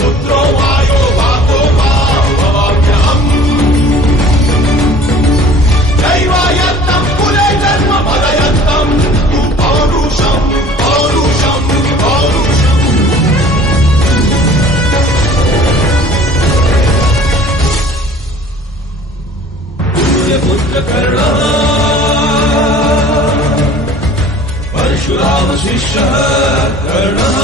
पुत्रो वायो वातो वा भवाम्यहम् दैवायत्तं कुले जन्म भदयत्तं तु पौरुषम् पौरुषम् पौरुषम् सूर्यपुत्र कर्णः परशुराम शिष्यः कर्णः